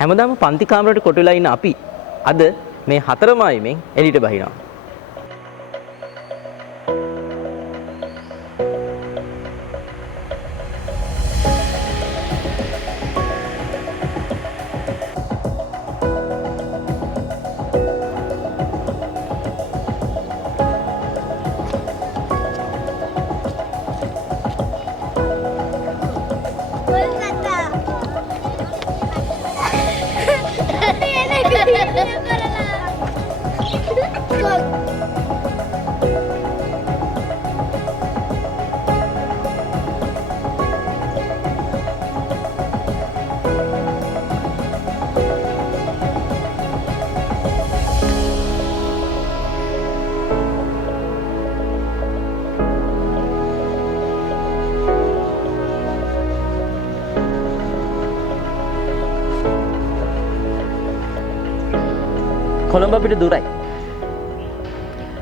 හැමදාම පන්ති කාමරයට කොට වෙලා ඉන්න අපි අද මේ 4 මායිමෙන් එළියට බහිනවා. කොළඹ අපිට දුරයි.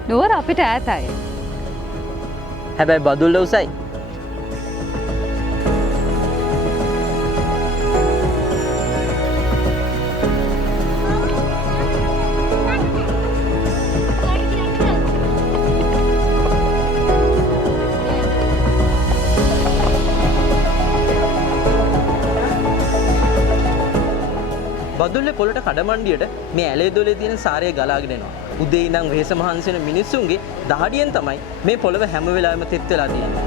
නුවර අපිට ඈතයි. හැබැයි බදුල්ල උසයි. බදුල්ලේ පොළට කඩමණ්ඩියට මේ ඇලේ දොලේ තියෙන සාරය ගලාගෙන එනවා. උදේ ඉඳන් වෙහෙස මහන්සි වෙන මිනිස්සුන්ගේ දහඩියෙන් තමයි මේ පොළව හැම වෙලාවෙම තෙත් වෙලා තියෙන්නේ.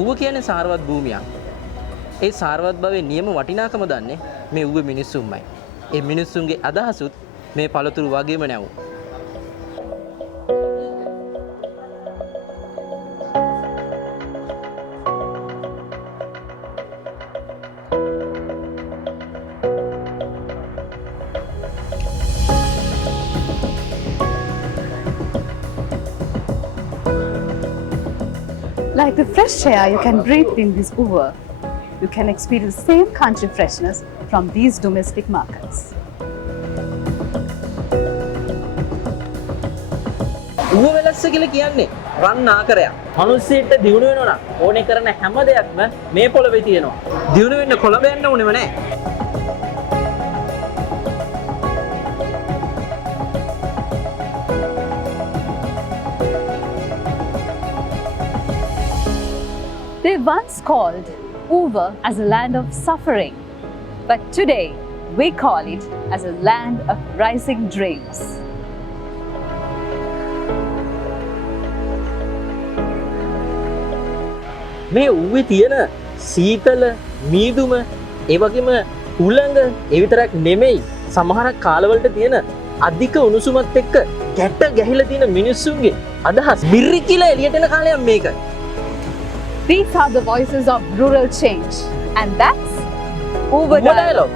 ඌව කියන්නේ සාරවත් භූමියක්. ඒ සාරවත් භවයේ නියම වටිනාකම දන්නේ මේ ඌවේ මිනිස්සුන්මයි. ඒ මිනිස්සුන්ගේ අදහසුත් මේ පළතුරු වගේම නැවු. Like the fresh air you can breathe in this Uva, you can experience the same country freshness from these domestic markets. ඌව වෙලස්ස කියලා කියන්නේ රන් ආකරයක්. මිනිස්සෙට දිනු වෙනවා නම් ඕනේ කරන හැම දෙයක්ම මේ පොළවේ තියෙනවා. දිනු වෙන්න කොළඹ යන්න ඕනෙම නැහැ. They once called Uva as a land of suffering, but today we call it as a land of rising dreams. මේ ඌවේ තියෙන සීතල මීදුම ඒ වගේම උලඟ ඒ විතරක් නෙමෙයි සමහරක් කාලවලට තියෙන අධික උණුසුමත් එක්ක ගැට ගැහිලා තියෙන මිනිස්සුන්ගේ අදහස් බිරි කියලා එළියට එන කාලයක් මේකයි. These are the voices of rural change, and that's Uva Dialogue.